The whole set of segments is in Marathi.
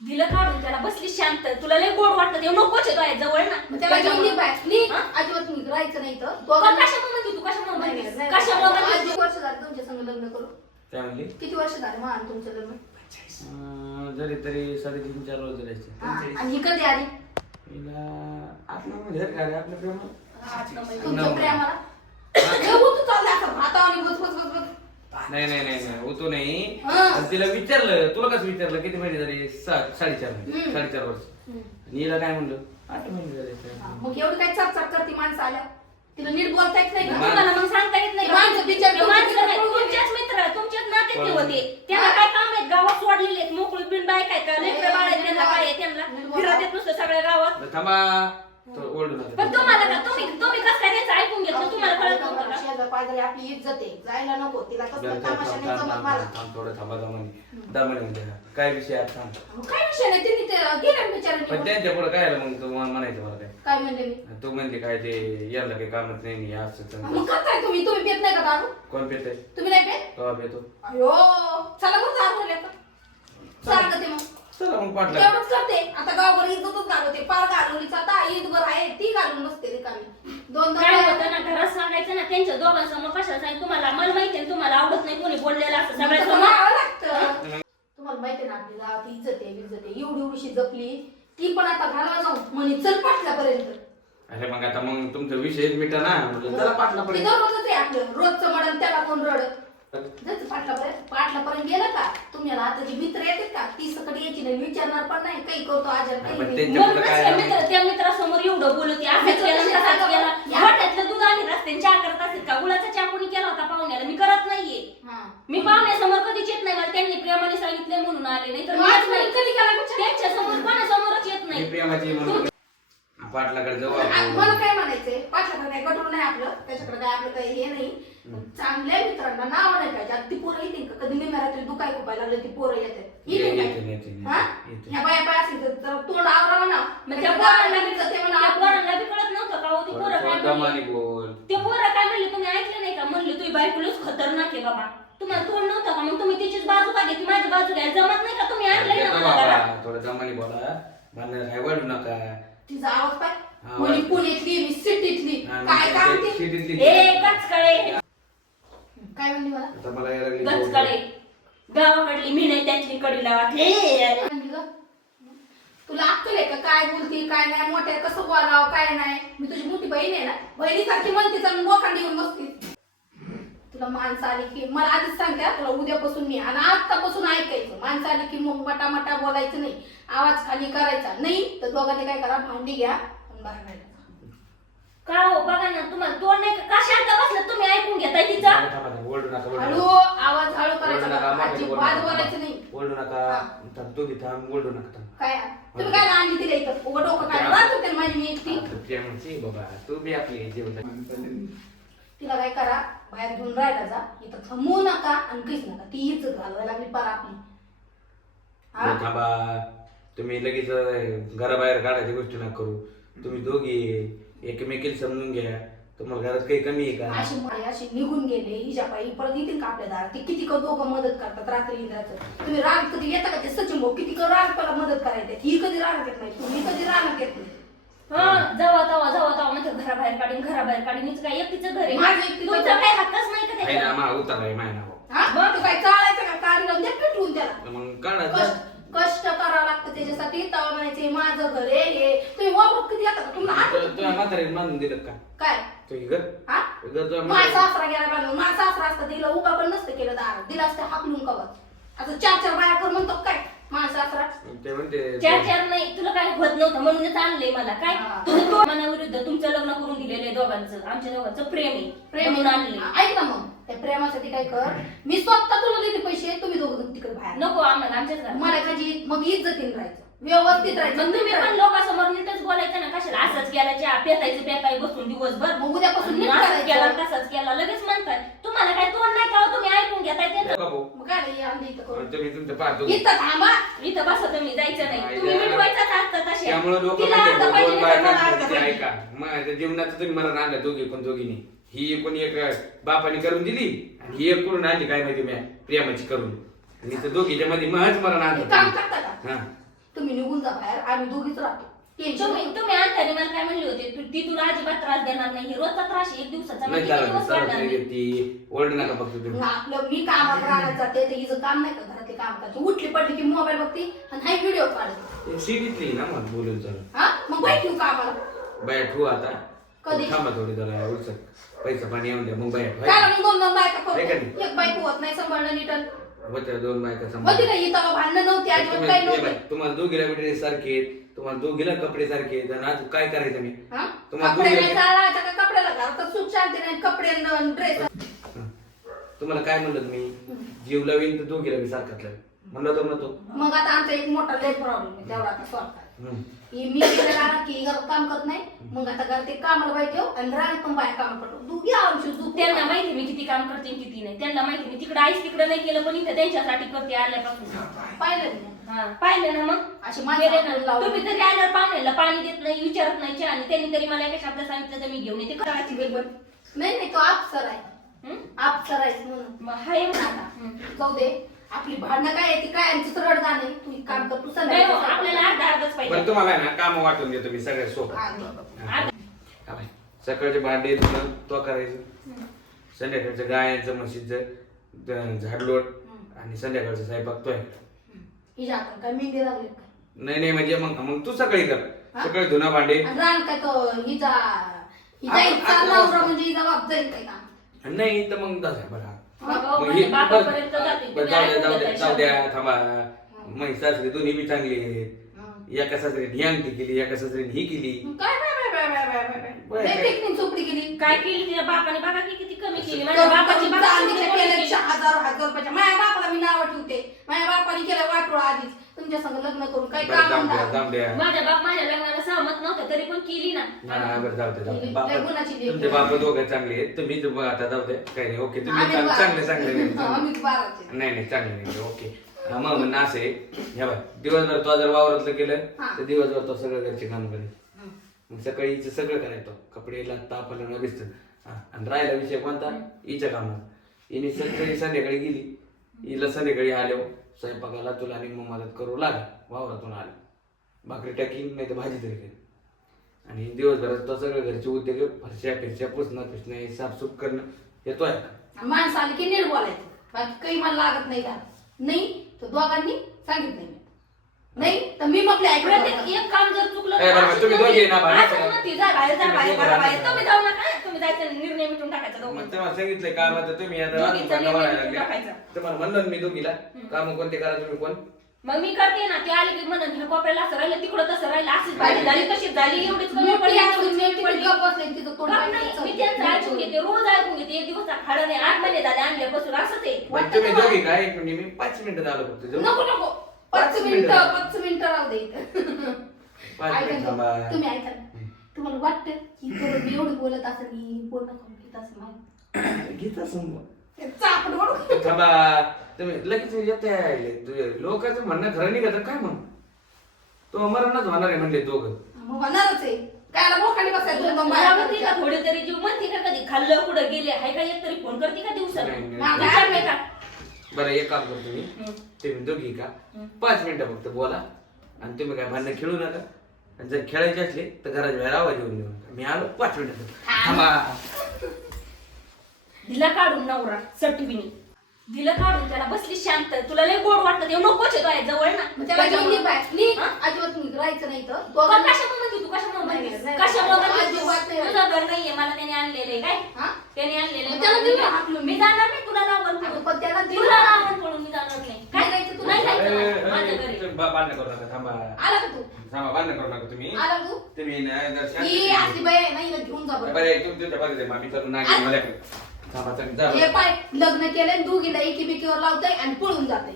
दिलं काढून त्याला बसली शांत. तुला लय गोड वाटत ते नकोच आहे तुझ्या जवळ ना. मग त्याला घेऊन ये. हा? अजिबात राहायचं नाही तर दोघांना- कशामुळे म्हणते तू? कशामुळे नाही, म्हणतेस? नाही, कशामुळे नाही. म्हणतेस? किती वर्ष झाले तुमच्या संग लग्न करू काय म्हणली? किती वर्ष झाले मान तुमचं लग्न? अं, जरी तरी साडेतीन चार रोज राहायचे. हा, आणि ही कधी आली हिला आपल्या प्रेमात. तुमच्या प्रेमाला जेवू तू चालला आता भातावानी बस बस बस बस नाही नाही नाही नाही होतो नाही. हा. पण तिला विचारलं तुला कसं विचारलं? किती महिने झाले? सा- साडेचार महिने. हम्म. साडेचार वर्ष. आणि हिला काय म्हणलं? आठ महिने हा, झाले मग एवढं काय चाप चाप करते माणसं आल्या? तिला नीट बोलता येत नाही का? तुम्हाला मग सांगता येत नाही माणसं बिचार माणसं मित्र तुमचेच नाते? होते. त्यांना काय काम आहेत? गावात सोडलेले आहेत. मोकळी बिन बाय काय का? लेकरं बाळ आहेत त्यांना काय आहे त्यांना? फिरत येत नुसतं सगळ्या गावात. थांबा. पण नका. तुम्हाला का? तुम्ही तुम्ही कसं काय त्यांचं ऐकून घेतलं तुम्हाला कळत नव्हतं का? शेजार पाजारी आपली इज्जत आहे. जायला नको. तिला बरं, कसलं थांब, तमाशा थांब, नाही थांब, जमत थांब, मला. थांब, थोडं थांबा दमाने दमाने म्हणजे हा. काय विषय आहे आता? सांग मग काय विषय नाही? तिने ते बिचाराने त्यांच्या पुढे काय आलं मग? तू मला म्हणायचं मला काय? काय म्हणले मी? तू म्हणते काय ते याला काही कामच नाही असं तसं. मग करताय तुम्ही? तुम्ही पेत नाही का दारू? कोण पेत तुम्ही नाही पेत? कवा पेतो? अयो चला बरं दारू आले का सांगते मग. चला मग तेवढंच करते. आता गावभर इज्जतच घालवते. पार घालवलीच आता ईदभर आहे. ती घालून बसते रिकामी. दोन दोन काय होतं ना घरात सांगायचं ना त्यांच्या दोघांसमोर कशाला सांगितलं तुम्हाला मला माहिती आहे तुम्हाला आवडत नाही कोणी बोललेलं असं सगळ्या लागतं. तुम्हाला माहिती आहे ना आपली गावात इज्जत आहे इज्जत आहे. एवढी एवढीशी जपली ती पण आता घालवा जाऊन म्हणे चल पाटल्यापर्यंत अरे मग आता मग तुमचा विषय मिटा ना चला पाटला ते पर्यंत दररोजच आहे आपलं. रोजचं मडण त्याला कोण रडत? जायचं पाटलापर्यंत पाटलापर्यंत गेलं का? तुम्हाला आता जे मित्र येतात का? ती सकट यायची नाही विचारणार पण नाही. काही करतो आजार काही पण नाही. त्यांच्या पुढे म्हणूनच काय त्या मित्र त्या मित्रासमोर एवढं बोलत केलं केला. वाट्यातलं दूध आणि रस्त्याने चहा करत का? गुळाचा चहा कोणी केला होता पाहुण्याला? मी करत नाहीये. हा. मी पाहुण्यासमोर कधीच येत नाही मला त्यांनी प्रेमाने सांगितले म्हणून आले नाही तर आज नाही. कधी केला? त्यांच्यासमोर कोणासमोरच येत मी नाही प्रेमाची म्हणून पाटलाकडे जाऊ आपण. मला काय म्हणायचंय? पाटलाकडे काय गटूर नाही आपलं. त्याच्याकडे काय आपलं काही हे नाही. चांगल्या मित्रांना नाव नाही पाहिजे. आता ती पोरं येतील का? कधी निम्या रात्री दुखाय खुपायला लागले ती पोरं येतात. येते- हा? येते. ह्या बाया बाया असतील तर तोंड आवरावं ना. मग त्या पोरांना बी- त्या पोरांना बी कळत नव्हतं का? हो ती पोरं काय म्हणली? बोल. ते पोरं काय म्हणले? तुम्ही ऐकलं नाही का? म्हणले तुझी बायकोलच खतरनाक आहे बाबा. तुम्हाला तोंड नव्हतं का? मग तुम्ही तिचीच बाजू का घेतली माझी बाजू घ्या जमत नाही का? तुम्ही आणलंय ना येतो मला. घरात? बाबा थोडं दमाने बोला. काय वाढू नका. तिचा आवाज पाय. पुण्यातली मी सिटीतली. हा, काय काम ते कचकळे काय म्हणली मला आता मला यायला लागली गचकडे गावाकडली मी नाही त्यातली कडीला वाटले काय म्हणली ग? तुला अक्कल आहे का? काय बोलती काय नाही? मोठ्या कसं बोलावं काय नाही? मी तुझी मोठी बहीण आहे ना. बहिणीसारखी म्हणते तर बोखांडी येऊन बसते. तुला माणसं आली की मला आधीच सांगते तुला उद्यापासून मी आणि आतापासून ऐकायचं माणसं आली की मग मटा मटा बोलायचं नाही आवाज खाली करायचा नाही तर दोघांनी काय करा भांडी घ्या आणि बाहेर राहायला. का हो बघा ना तुम्हाला तोंड नाही का शांत बसलं तुम्ही ऐकून घेताय तिचं. ओरडू नका ओरडू हळू नका. आवाज हळू ओरडू करायचा नका, अजिबात. बोलायचं नाही ओरडू नका हा. थांब, ओरडू नका थांब. काय तुम्ही काय आणली तिला इथं उघड डोकं काय राहत होते माझी मी एकटी आता प्रेमाची बाबा तू बी आपली जीवन तिला काय करा बाहेर घेऊन राहायला जा. इथं थांबू नका आणि काहीच नका. ती इज्जत घालवायला लागली पार आपली हा? थांबा. तुम्ही लगेच अं, घराबाहेर काढायची गोष्टी नका करू. तुम्ही दोघी एकमेकीला समजून घ्या. तुम्हाला घरात काही कमी आहे का? अशी माई अशी निघून गेले. हिच्या पायी परत येतील का आपल्या दारात? ते किती का दोघं मदत करतात रात्री इंद्राचं? तुम्ही राग कधी येता का? ते सचिन भाऊ किती का राग त्याला मदत करायचे ही कधी राग येत नाही? तुम्ही कधी राग येत नाही? हा जावा जावा जावा जावा म्हणजे घराबाहेर काढीन घराबाहेर काढीन. मीच काय एकटीचं घर आहे? माझं एकटीचं तुमचा घर. काही हक्कच नाही का आहे ना त्याच्यावर? मा उतार आहे माय नाव हा? मग? तू काय चालायचं का? काढी लावून द्या पेटवून त्याला? मग काढा कष्ट कष्ट करावं लागतं त्याच्यासाठी. तवा म्हणायचे हे माझं घर आहे हे. तुम्ही वावरत कधी येता का? तुम्हाला आठवत तुझ्या म्हातारी बांधून दिलं का? काय? घर? हा? घर तुझ्या माझा म्हातारी- सासरा गेला बांधून. माझा सासरा असता दिला उगा पण नसतं केलं दार. दिला असतं हाकलून कवच आता चार चार बाया कर म्हणतो काय? माझा सासरा. ते म्हणते चार चार नाही तुला काय होत नव्हतं म्हणूनच आणलंय मला. काय? हा. तुम्ही तो मनाविरुद्ध तुमचं लग्न करून दिलेलं आहे दोघांचं. आमच्या दोघांचं प्रेम आहे प्रेम म्हणून आणले ऐक ना मग त्या प्रेमासाठी काय कर मी स्वतः तुला देते पैसे तुम्ही दोघं तिकडे बाहेर. नको आम्हाला आमच्याच घरात. मला खाजी मग इज्जतीने राहायचं. व्यवस्थित राहायचं. मग तुम्ही पण लोकांसमोर नीटच बोलायचं ना कशाला असंच केला चहा पेतायचं पेताय बसून दिवसभर. मग उद्यापासून नीट असंच केला करायचं तसंच केला लगेच म्हणताय तुम्हाला काय तोंड नाही का हो? तुम्ही ऐकून घेताय ते? बाबू मग काय रे, इथं तुम्ही तुमचं पाहतो. इथं थांबा. इथं बसा तुम्ही जायचं नाही. नाही, तुम्ही नाही. मिटवायचाच असतं तसे. त्यामुळे लोक तिला अर्ध पाहिजे दोन मला अर्ध. ऐका. माझ्या जीवनात तुम्ही मला आणलं दोघी पण दोघीनी. ही कोणी एक बापाने करून दिली आणि ही एक करून आणली काय माहिती मी प्रेमाची करून. आणि तर दोघीच्या मध्ये महच मला एक काम आणलं करता का? हा. तुम्ही निघून जा बाहेर आम्ही दोघीच राहतो. टेन्शन तुम्ही मला काय म्हणले होते? तू- ती तुला अजिबात त्रास देणार नाही. रोजचा त्रास आहे, एक दिवसाचा मग नाही किती चालत दिवस चालत काढणार नाही मी? ती. ओरड नका फक्त मग तुम्ही आपलं मी कामात राहण्यात जाते तर हिचं काम नाही का? घरातले काम करायचे उठली पडली की मोबाईल बघते आणि हाय व्हिडिओ काढते. सिटीतली ना मग बोलून चालू हा? मग बाई ठेवू कामाला. बाया आता. कधी? थांबा थोडी जरा पैसा पाणी येऊन द्या मग बाया दोन दोन बायका आहे का करतो एक बायको होत नाही सांभाळणं नीटन. होत्या दोन बायका होती सांभाळ ना इथं भांडणं नव्हती? अजिबात काही तुम्ही- नव्हतं. तुम्हाला दोघीला भेटले सारखे तुम्हाला दोघीला कपडे सारखे आज काय करायचं मी? हा? तुम्हाला कपडे दोघी- नाही चालायचं का कपड्याला घालतात सूट शांती नाही कपडे ड्रेस. तुम्हाला काय म्हणलं तुम्ही? जीव लावीन तर दोघीला मी सारखाच लावीन म्हणलं तर म्हणतो मग आता आमचा एक मोठा लय प्रॉब्लेम आहे तेवढा आता सॉल्व हं. मी राहणार की घरात काम करत नाही. मग आता घरात एक कामाला बाई ठेव आणि राहण्यात पण बाय काम करतो दोघी आमची झोप त्यांना माहिती मी किती काम करते आणि किती नाही. त्यांना माहिती मी तिकडे आईस तिकडे नाही केलं पण इथं त्यांच्यासाठी करते आल्यापासून. पाहिलं ना. हा पाहिलं ना मग? अशी माणसं गेले ना. लावली. तुम्ही तरी आल्यावर पाहुण्याला पाणी देत नाही विचारत नाही चहा आणि त्यांनी तरी मला एका शब्द सांगितलं तर मी घेऊन येते. करायची वेगळं नाही नाही तो अप्सर आहे. हं? अप्सर आहे म्हणून. मग हाय मग आता. हं. जाऊ दे. आपली भांडणं काय आहे ती काय? आणि तिचं रड गाणं आहे. तू एक काम कर तू नाही हो, संध्याकाळी आपल्याला अर्धा अर्धाच बरं पाहिजे तुम्हाला आहे ना काम वाटून देतो मी सगळ्या सोबत. बरं. हा. हा बाई. सकाळचे भांडे धुणं तो करायचं. संध्याकाळचं गायांचं म्हशीचं द- झाडलोट आणि संध्याकाळचं स्वयंपाक तो आहे. हिच्या हातात काय मेहंदी लागले काय नाही नाही म्हणजे मग मग तू सकाळी कर. हा? सकाळी धुणं भांडे. आणि रान काय तो हिचा हिचा आ- इतका आ- नवरा म्हणजे हिचा बाप जाईल काय नाही तर मग आहे बरं. मग म्हणजे हे- बापापर्यंत बरं, जाते. बरं, तुम्ही जाऊ द्या ऐकून जाऊ द्या घेताय जाऊ द्या शब्द. थांबा. मै सासरे दोन्ही बी चांगली आहेत. हं. एका सासरीने ही अंगठी केली एका सासरीने ही केली. काय bye bye bye bye bye bye bye, bye bye. लय टेक्निक चोपडी केली. काय केली तिच्या बापाने? बघा की किती कमी केली. माझ्या बापाची हजार रुपयाच्या. माझ्या बापाला मी नाव ठेवते. माझ्या बापाने केलं वाटोळ आधीच. तुमच्या संग लग्न करून काही बरं काम जाऊ द्या नाही. जाऊ द्या. माझ्या बाप माझ्या लग्नाला सहमत नव्हता तरी पण केली ना. हा, बरं जाऊ द्या जाऊ द्या लय बापा गुणाची लेक. तुमचे बाप दोघं चांगले आहेत. तुम्ही तर बघा आता जाऊ द्या काही नाही ओके. तुम्ही आम्ही चांग- बारा- चांगले चांगले नाही, हा, चांगले. बाराचे. नाही नाही चांगले नाही ओके. हा, मग म्हणणं असं आहे. ह्या बाय दिवसभर तो जर वावरातलं केलं हा. तर दिवसभर तो सगळं घरचे काम करेल. हं. मग सकाळी हिचं सगळं करायचं कपडे लागता पलंग भिजत आणि राहिला विषय कोणता? हिच्या कामात. हिने सकाळी संध्याकाळी गेली. हिला संध्याकाळी आलो स्वयंपाकाला तुला आणि मग मदत करू लागा वावरातून आले. भाकरी टाकीन नाही तर भाजी तरी केली आणि दिवसभरात तो सगळं घरचे उद्योग फरशा फिरशा पुसणं फिसणं हे साफसूफ करणं येतो आहे का माणसं की नीट बोलायचं. बाकी काही मला लागत नाही का? नाही तर दोघांनी सांगितलं नाही नाही तर मी मग प्रत्येक एक काम जर चुकलं ए, बरं, बरं, तुम्ही दोघे ना बाहेर. असं म्हणते, जा बाहेर जा तुम्ही बाहेर दोघं जा बाहेर राहता. तुम्ही जाऊ नका तुम्ही जायचं निर्णय मिटून टाकायचा मग दोघांचा. तेव्हा सांगितलंय काम आता तुम्ही आता दोघीचा निर्णय लागले टाकायचा. तुम्हाला म्हणलं ना मी दोघीला काम कोणते करा तुम्ही कोण मग मी करते ना ते आले की म्हणून ह्या कोपऱ्याला असं राहिलं तिकडं तसं राहिलं अशीच भाजी झाली तशीच झाली एवढीच कमी पडली असून एवढीच मी कमी तिथे पडली. बाहेर नाही. मी त्यांचं ऐकून घेते रोज ऐकून घेते एक दिवस खाडा नाही आठ महिने झाले आणल्यापासून असंच आहे पण वाटतं तुम्ही तुम्हाला? दोघी काय एक मिनिट मी पाच मिनिटं आलो फक्त जाऊ. नको नको पाच मिनिटं. पाच मिनिटं राहू दे. ऐका. तुम्ही ऐका. तुम्हाला वाटतं की मी एवढं बोलत असं मी पूर्ण कंप्लीट असं माहिती घेता समोर. चापड. थांबा. तुम्ही लगेच येते लोकांचं म्हणणं खरं नाही का काय म्हण तो मरणच होणार आहे म्हणले दोघं. मग होणारच आहे. काय मोखाली बसायचं थोडी तरी जीव म्हणते का कधी? खाल्लं कुठं गेले? हाय का एक तरी फोन करते का दिवसात नाही, नाही. माझा विचार नाही का बरं एक काम करतो मी. तुम्ही दोघी का? पाच मिनिटं फक्त बोला. आणि तुम्ही काय भांडणं खेळू नका. आणि जर खेळायचे असले तर घराच्या बाहेर आवाज येऊन देऊ नका. मी आलो पाच मिनिटं थांबा. दिला काढून नवरा सटविनी दिलं काढून त्याला बसली शांत. तुला लय गोड वाटत येऊ नकोच येतो आहे जवळ ना. मग त्याला घेऊन ये बाहेर. नी, हा? अजिबात नी, राहायचं नाही तर म्हणते तू? नाही, नाही, अजिबात तू? नाही. तुझं घर नाहीये मला त्याने आणलेलं आहे काय? हा? त्याने आणलेलं मग त्याला. मी जाणार नाही तुला लावून अगं, पळून. पण त्याला घेऊन तुला ये. लावून पळून मी जाणार नाही काय नाही जायचं तुला? नाही ए, जायचं ए, मला. माझ्या ए, घरी तुम्ही बा- भांडणं करू नका थांबा. आला का तू? थांबा भांडणं करू नका तुम्ही. आला का तू? तुम्ही ना जर शांत- ही असली बाई आहे ना हिला घेऊन जा बरं. बरं तुमच्या तुमच्या बरं आहे, मामी करून नाही मला थांबा तुम्ही जा. हे पाय लग्न केलंय दोघीला एकीमेकीवर लावतंय आणि पळून जाते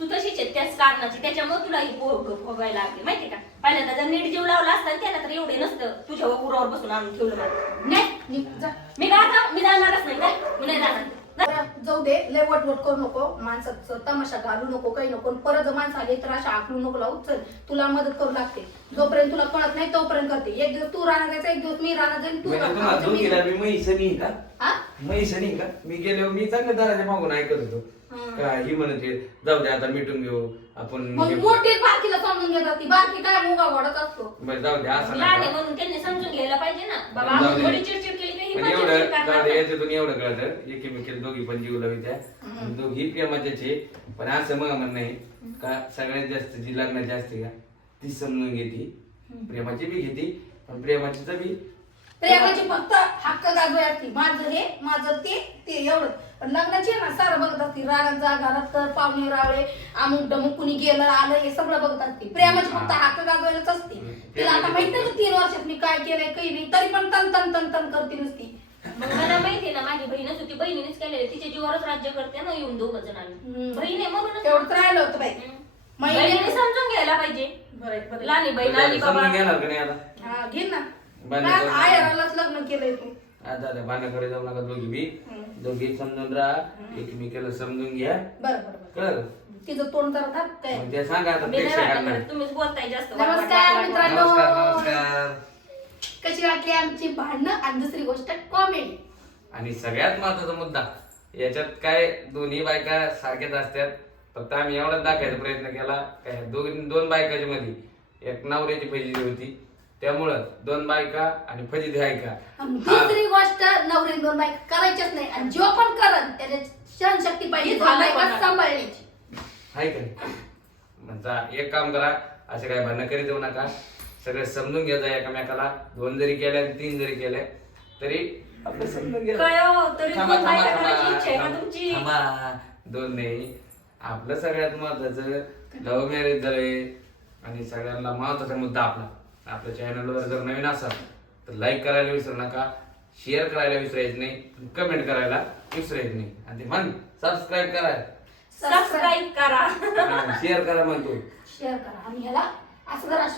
तू तशीच आहे त्याच कारणाची. त्याच्यामुळे तुला ही भोग भोगायला लागली माहिती का? पहिल्यांदा जर नीट जीव लावला असता ना त्याला तर एवढे नसतं. तुझ्या उरावर बसून आणून ठेवलं मला नाही निघ, जा. मी काय आता मी जाणारच नाही काय मी नाही जाणार. जाऊ दे लय वटवट करू नको. माणसाचं तमाशा घालू नको काही नको. परत जर माणसं आली तर अशा आखलू नको लावू. चल तुला मदत करू लागते. जोपर्यंत तुला कळत नाही तोपर्यंत करते. एक दिवस तू राहणार जायचं एक दिवस मी राहणार जाईल तू म्हणजे तुम्हाला राहणार दोघीला जायचं, मी का? हा? का? मी गेलो मी चांगल्या दाराच्या मागून ऐकत होतो. हं. का ही म्हणते जाऊ दे आता मिटून घेऊ आपण मग हे- मोठी बारकीला समजून घेतात ती बरं जाऊ दे असं लहान आहे नका. म्हणून त्यांनी समजून घ्यायला पाहिजे ना. बाबा जाऊ आपण. थोडी चिडचिड केली की ही पण पण एवढं चिडचिड जाऊ करणार दे ना. याच्यातून एवढं कळतं. दोघी पण जीव लावित्या आणि दोघी प्रेमाच्याचे पण असं मग म्हणणं आहे का सगळ्यात जास्त जी लग्नाची असते का ती समजून घेते. प्रेमाची बी घेते पण प्रेमाची तर बी. प्रेमाची फक्त हक्क गाजवायची. माझं हे माझं ते ते एवढं. पण लग्नाची आहे ना सारं बघत असते रागात जा घरात कर पाहुणे रावळे अमुक डमुक कुणी गेलं आलं हे सगळं बघत असते प्रेमाची फक्त हक्क गाजवायलाच असते. तिला आता माहीत नाही का तीन वर्षात मी काय केलंय काही नाही तरी पण तन तन तन तन करते नुसती. मग मला माहिती ना माझी बहीणच होती. बहिणीनेच केलेली. तिच्या जीवावरच राज्य करते ना येऊन दोघ जण हम्म. बहीण आहे म्हणूनच तेवढं राहिलं होतं बाई. बहिणीने महिने समजून घ्यायला पाहिजे. बरं आहे, बरं आहे. लहानी बहीण आली समजून बाबा घेणार का नाही आता? हा घे ना. आयरालाच लग्न केलंय तू. आता आता भांडणाकडे जाऊ नका दोघी बी. दोघी समजून राहा एकमेकाला समजून घ्या. बरं बरं बरं कळलं? तिचं तोंड जरा दाब काय? मग ते सांगा आता मी नाही प्रेक्षकांना वाटत, तुम्हीच बोलताय जास्त. नमस्कार मित्रांनो. नमस्कार नमस्कार. कशी वाटली आमची भांडणं? आणि दुसरी गोष्ट कॉमेडी आणि सगळ्यात महत्त्वाचा मुद्दा याच्यात काय दोन्ही बायका सारख्याच असतात. फक्त आम्ही एवढाच दाखवायचा प्रयत्न केला काय? दोन दोन बायकाच्या मध्ये एक नवऱ्याची फजिती होती. त्यामुळं दोन बायका आणि फजिती ऐका आणि दुसरी गोष्ट नवरी दोन बाईक करायच्याच नाही. आणि जो पण करन त्याच्या सहनशक्ती पाहिजे हे दोन बायका सांभाळण्याची का नाही? मग जा एक काम करा असे काय भांडणं करीत जाऊ नका. सगळे समजून घ्या जा एकामेकाला. दोन जरी केल्या तीन जरी केल्या तरी आपलं समजून घ्या. काय हो, तरी थांबा, दोन थांबा, बायका थांबा, करायची इच्छा आहे का थांबा, तुमची? थांबा. दोन नाही. आपलं सगळ्यात महत्वाचं लव्ह मॅरेज झालंय. आणि सगळ्यांना महत्त्वाचा मुद्दा आपला. आपल्या चॅनलवर जर नवीन असाल तर लाईक करायला विसरू नका शेअर करायला विसरायचं नाही कमेंट करायला विसरायचं नाही. आणि ते म्हण सबस्क्राईब करा. सबस्क्राईब करा. शेअर करा म्हणतो शेअर करा. आणि ह्याला असं करा